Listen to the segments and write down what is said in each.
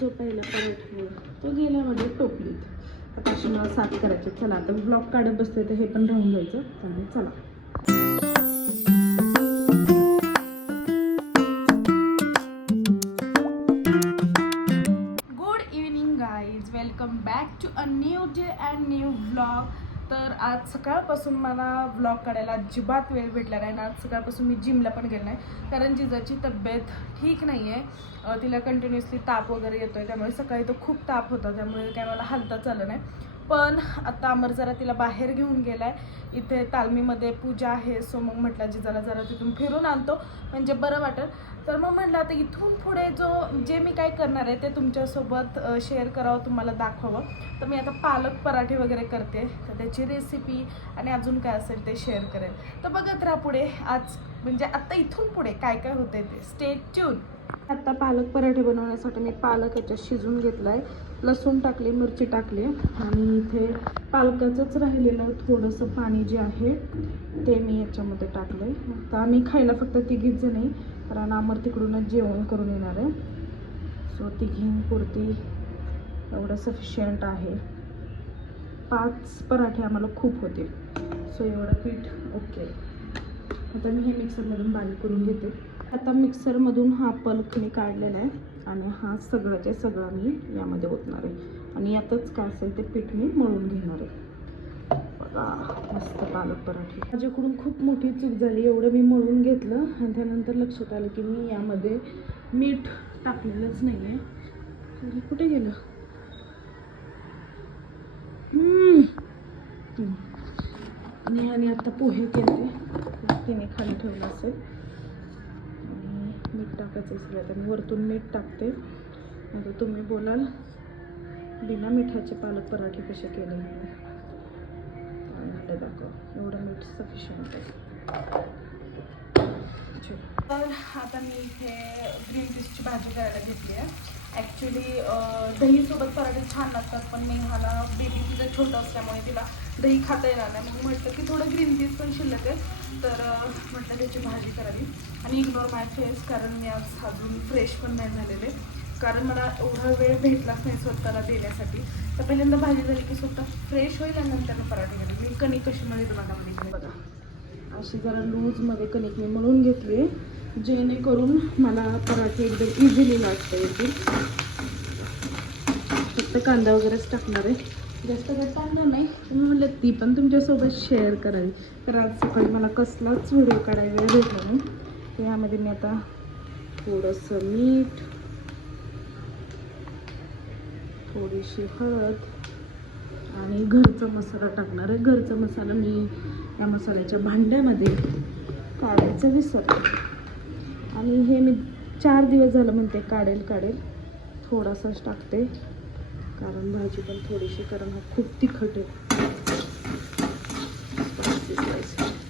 जो पहिला पराठा तो गेला म्हणजे टोपलीत. आता अशी मला साफ करायचे चला आता ब्लॉग काढत बसते तर हे पण राहून जायचं. त्यामुळे चला. Good evening guys welcome back to a new day and new blog तर आज सकाळपासून मला व्लॉग काढायला अजिबात वेळ भेटला नाही आणि आज सकाळपासून मी जिमला पण गेलो नाही. कारण जिजाची तब्येत ठीक नाही आहे तिला कंटिन्युअसली ताप वगैरे येतो आहे त्यामुळे सकाळी तो खूप ताप होता त्यामुळे काय मला हलताच आलं नाही. पण आता अमर जरा तिला बाहेर घेऊन गेला आहे इथे तालमीमध्ये पूजा आहे सो मग म्हटलं जिजाला जरा तिथून फिरून आणतो. म्हणजे बरं वाटेल. तर मग म्हटलं आता इथून पुढे जो जे मी काय करणार आहे ते तुमच्यासोबत शेअर करावं तुम्हाला दाखवावं. तर मी आता पालक पराठे वगैरे करते. तर त्याची रेसिपी आणि अजून काय असेल ते शेअर करेल. तर बघत राहा पुढे. आज म्हणजे आत्ता इथून पुढे काय काय होते ते. स्टेट ट्यून आत्ता पालक पराठे बनवण्यासाठी मी पालक याच्यात शिजून घेतला आहे लसूण टाकली मिरची टाकली. आणि इथे पालकाचंच राहिलेलं थोडंसं पाणी जे आहे ते मी याच्यामध्ये टाकलं आहे आता आम्ही खायला फक्त तिघीच नाही कारण आमर तिकडूनच जेवण करून येणार आहे. सो तिघी पुरती. एवढं सफिशियंट आहे. पाच पराठे आम्हाला खूप होते. सो एवढं पीठ ओके आता मी हे मिक्सरमधून बारीक करून घेते. आता मिक्सरमधून हा पल्क मी काढलेला आहे आणि हा सगळंचे सगळं मी यामध्ये ओतणार आहे. आणि यातच काय असेल ते पीठ मी मळून घेणार आहे. मस्त पालक पराठे. माझ्याकडून खूप मोठी चूक झाली एवढं मी मळून घेतलं आणि त्यानंतर लक्षात आलं की मी यामध्ये मीठ टाकलेलंच नाही आहे कुठे गेलं? मी आणि आणि आता पोहे केले. तिने खाली ठेवलं असेल. आणि मीठ टाकायचं असेल आता मी वरतून मीठ टाकते. आता तुम्ही बोलाल बिना मिठाचे पालक पराठे कसे केले? झालं एवढं मीठ सफिशियंट आहे. तर आता मी इथे ग्रीन पीसची भाजी करायला घेतली आहे. ॲक्च्युली दहीसोबत पराठे छान लागतात पण मी मला बेबी तिचं छोटं असल्यामुळे तिला दही खाता येणार नाही. मग म्हटलं की थोडं ग्रीन पीस पण शिल्लक आहे. तर म्हटलं त्याची भाजी करावी. आणि इग्नोर माय फेस कारण मी आज अजून फ्रेश पण नाही झालेले. कारण मला एवढा वेळ भेटलाच नाही स्वतःला देण्यासाठी. तर पहिल्यांदा भाजी झाली की स्वतः फ्रेश होईल आणि नंतर पराठे घालेल मी कणिक कशी मळी तुम्हाला बघा. अशी जरा लूजमध्ये कणिक मी मळून घेतली जेणेकरून मला पराठे एकदम इझिली लाटता येतील फक्त कांदा वगैरेच टाकणार आहे. जास्त काय टाकणार नाही. तुम्ही म्हणलं ती पण तुमच्यासोबत शेअर करावी तर आज सकाळी मला कसलाच व्हिडिओ काढायला भेटला नाही. यामध्ये मी आता थोडंसं मीठ थोडीशी हळद आणि घरचा मसाला टाकणार आहे. घरचा मसाला मी या मसाल्याच्या भांड्यामध्ये काढायचं विसरते आणि हे मी चार दिवस झालं म्हणते काढेल काढेल. थोडासाच टाकते. कारण भाजी पण थोडीशी कारण हा खूप तिखट आहे.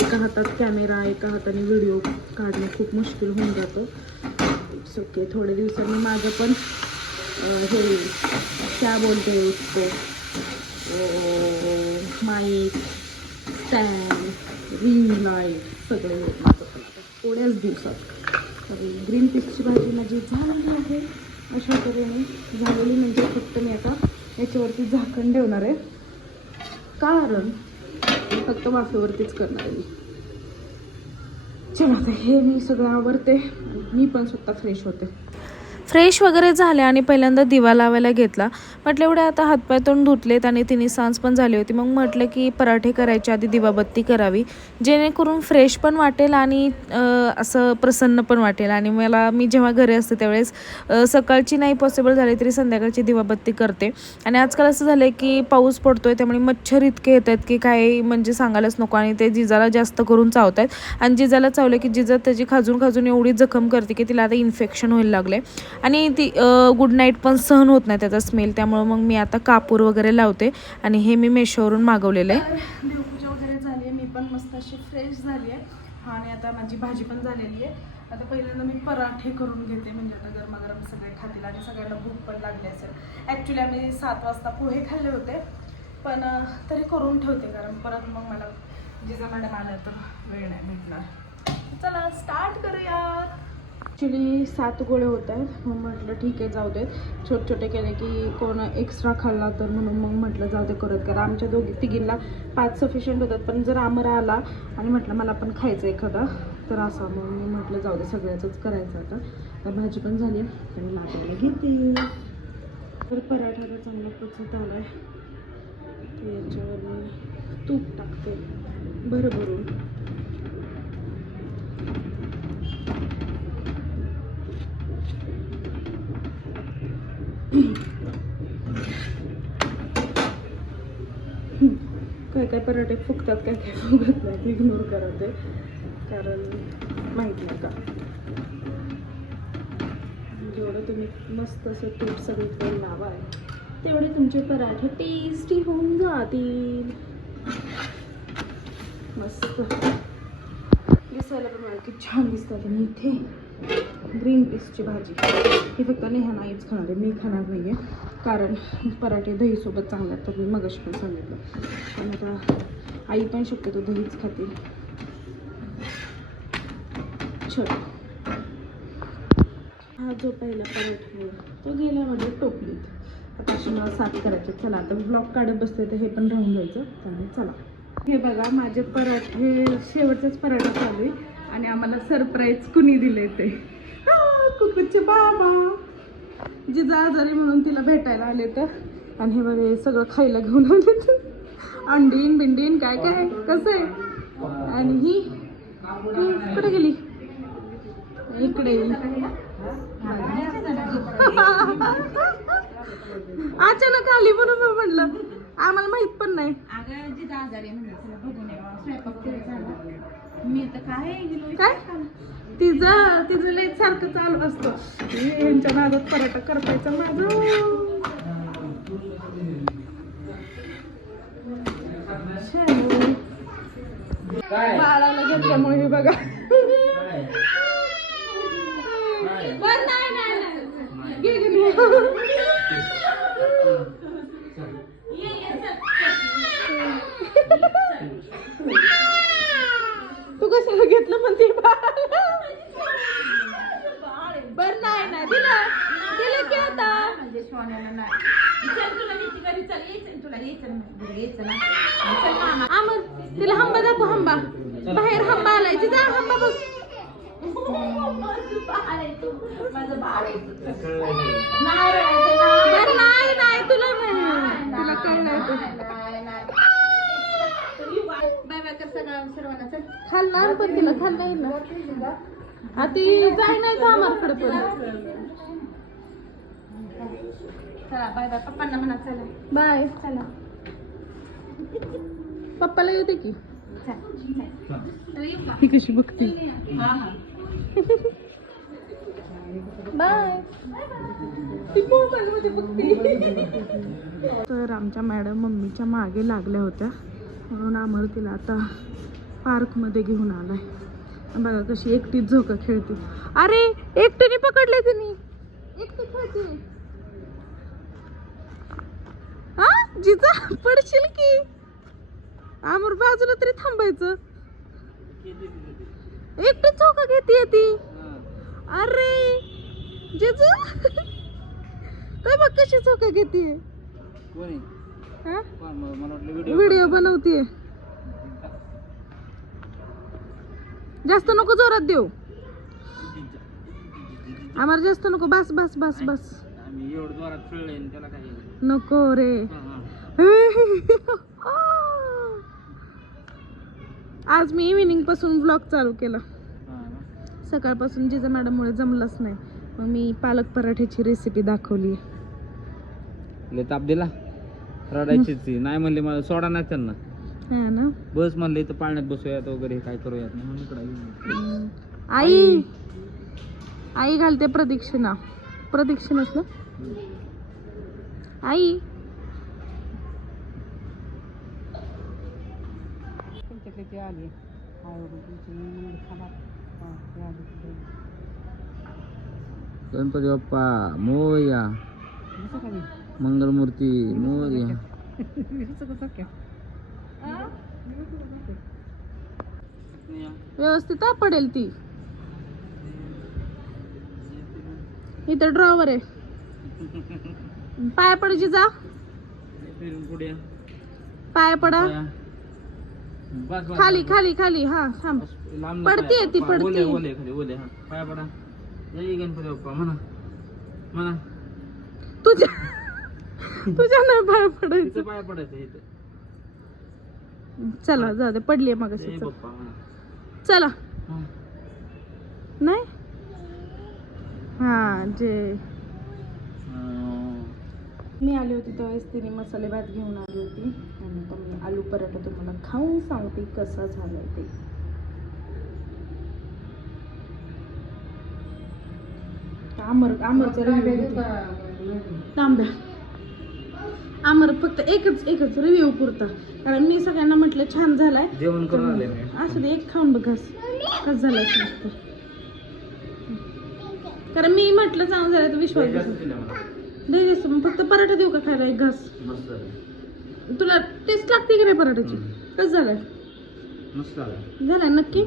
एका हातात कॅमेरा एका हाताने व्हिडिओ काढणं खूप मुश्किल होऊन जातं. इट्स ओके थोड्या दिवसांनी माझं पण हे क्या बोलते उसको? माईक स्टँड रिंग लाइट सगळं थोड्याच दिवसात. तर ग्रीन पीसची भाजी माझी झालेली आहे. अशा तऱ्हेने झालेली म्हणजे फक्त मी आता याच्यावरती झाकण ठेवणार आहे. कारण फक्त वाफेवरतीच करणार आहे मी. चला आता हे मी सगळं आवडते मी पण स्वतः फ्रेश होते. फ्रेश वगैरे झाले आणि पहिल्यांदा दिवा लावायला घेतला. म्हटलं एवढे आता हातपाय तोंड धुतलेत आणि तिने सांज पण झाली होती. मग म्हटलं की पराठे करायच्या आधी दिवाबत्ती करावी. जेणेकरून फ्रेश पण वाटेल आणि असं प्रसन्न पण वाटेल. आणि मला मी जेव्हा घरी असते त्यावेळेस सकाळची नाही पॉसिबल झाली तरी संध्याकाळची दिवाबत्ती करते. आणि आजकाल असं झालं आहे की पाऊस पडतो आहे त्यामुळे मच्छर इतके येत आहेत की काय म्हणजे सांगायलाच नको आणि ते जिजाला जास्त करून चावत आहेत आणि जिजाला चावलं की जिजा त्याची खाजून खाजून एवढी जखम करते की तिला आता इन्फेक्शन व्हायला लागले आणि ती गुड नाईट पण सहन होत नाही त्याचा स्मेल त्यामुळं मग मी आता कापूर वगैरे लावते आणि हे मी मेशोवरून मागवलेलं आहे. तर देवपूजा वगैरे झाली आहे. मी पण मस्त अशी फ्रेश झाली आहे. हा आणि आता माझी भाजी पण झालेली आहे. आता पहिल्यांदा मी पराठे करून घेते. म्हणजे आता गरमागरम सगळे खातील आणि सगळ्यांना भूक पण लागली असेल. ॲक्च्युली आम्ही सात वाजता पोहे खाल्ले होते. पण तरी करून ठेवते. कारण परत मग मला जिजा मॅडम आल्या तर वेळ नाही भेटणार. चला स्टार्ट कर ॲक्च्युली सात गोळे होत आहेत. मग म्हटलं ठीक आहे जाऊ देत. छोटे छोटे केले की कोण एक्स्ट्रा खाल्ला तर म्हणून मग म्हटलं जाऊ दे करत करा. आमच्या दोघी तिघींना पाच सफिशियंट होतात पण जर आमरा आला आणि म्हटलं मला पण खायचं एखादा तर असा मग मी म्हटलं जाऊ दे सगळ्याचंच करायचं आता. तर भाजी पण झाली आणि लाटायला घेते. तर पराठ्याला चांगला पचत आला आहे याच्यावर मी तूप टाकते. भरभरून. काय काय पराठे फुकतात काय काय फुगत नाही इग्नोर करा ते कारण माहीत नाही का? जेवढं तुम्ही मस्त असं तूप सगळीकडे लावाल तेवढे तुमचे पराठे टेस्टी होऊन जातील. मस्त. दिसायला पण मला किती छान दिसतात आणि इथे ग्रीन पीसची भाजी. ही फक्त नेहा नाहीच खाणार आहे. मी खाणार नाही आहे कारण पराठे दहीसोबत चांगल्या आहेत तर मी मगाशी पण सांगितलं. पण आता आई पण शक्यतो दहीच खाते. चल हा जो पहिला पराठा आहे तो गेला म्हणजे टोपलीत. आता अशी मला साफ करायचे चला आता ब्लॉक काढत बसते तर हे पण राहून जायचं. त्यामुळे चला. हे बघा माझे पराठे शेवटचाच पराठा चालू आहे. आणि आम्हाला सरप्राईज कुणी दिले ते? कुकूचे बाबा. जिजा आजारी म्हणून तिला भेटायला आले तर? आणि हे बघा हे सगळं खायला घेऊन आले तर? अंडीन बिंडीन काय काय? कसं आहे? आणि ही? कुठे गेली? इकडे अचानक आली म्हणून म्हणलं. आम्हाला माहीत पण नाही. मी तर काय गेलो काय? तिचं तिचं लय सारखं चालू असतं. यांच्या नादात पराठा करतायचा माझं. बाळाला घेतल्यामुळे हे बघा. बरं, नाही, नाही, घेतलं म्हणते बर नाही ना दिलं. दिलं की आता. म्हणजे सोन्याला नाही. चल तुला नीती घरी चल यायचं तुला यायचं यायचं ना आमर तिला हंबा दाखव हंबा. बाहेर हंबा आलाय तिचा हंबा बघ. माझं बाळ आहे. खाल्ला पण तिला खाल्ला येईल ना. आ ती जाय नाही कामाकडे पण चला बाय बाय. पप्पांना म्हणा चला. बाय. चला. पप्पाला येते की? ही कशी बघते? हा हा. बाय. तर आमच्या मॅडम मम्मीच्या मागे लागल्या होत्या. म्हणून आम्हाला तिला आता पार्कमध्ये घेऊन आलाय. आणि बघा कशी एकटीच झोका खेळते. अरे एकटीने पकडले तिने. एकटी खेळते. हा? जिजा पडशील की? आमर बाजूला तरी थांबायचं. एकटीच झोका घेते ती. अरे जिजू. काय बघ कशी चोका घेते. व्हिडिओ बनवतीये. जास्त नको जोरात देऊ. आम्हाला जास्त नको. बस बस बस बस. नको रे. आज मी इव्हिनिंगपासून ब्लॉग चालू केला. सकाळपासून जिजा मॅडममुळे जमलंच नाही. मग मी पालक पराठ्याची रेसिपी दाखवली ताप दिला? रडायचीच ती. नाही म्हणले मला सोडा नाही त्यांना. हा ना. बस म्हणले इथं पाळण्यात बसूयात वगैरे काय करूयात म्हणून इकडं आलो. हम्म. आई. आई. घालते प्रदक्षिणा. प्रदक्षिणाच ना? आई. गणपती बाप्पा मोया मंगलमूर्ती मोया व्यवस्थित पडेल ती. इथं ड्रॉवर आहे. पाय पड जिजा. पाय पडा. खाली खाली खाली हा थांब. पडतीये ती पडती पाय पडा. तुझ्या तुझ्या पाय पडायचं. पाय पडायचं इथं. चला जाऊ दे पडली मग चला. नाही? हा जे. मी आली होती त्यावेळेस तिने मसाले भात घेऊन आली होती. आणि आता मी आलू पराठा तुम्हाला खाऊन सांगते कसा झालाय ते. आमर आमरचा तांब्या. आमर फक्त एकच एकच रिव्ह्यू पुरता कारण मी सगळ्यांना म्हटलं छान झालाय जेवण करून आले मी असं दे एक खाऊन बघ घास कस झाला तर. कारण मी म्हटलं चांगलं झालं तर विश्वास मग फक्त पराठा देऊ का खायला एक घास. तुला टेस्ट लागते की नाही पराठ्याची. कसं झालाय मस्त झालं झालाय नक्की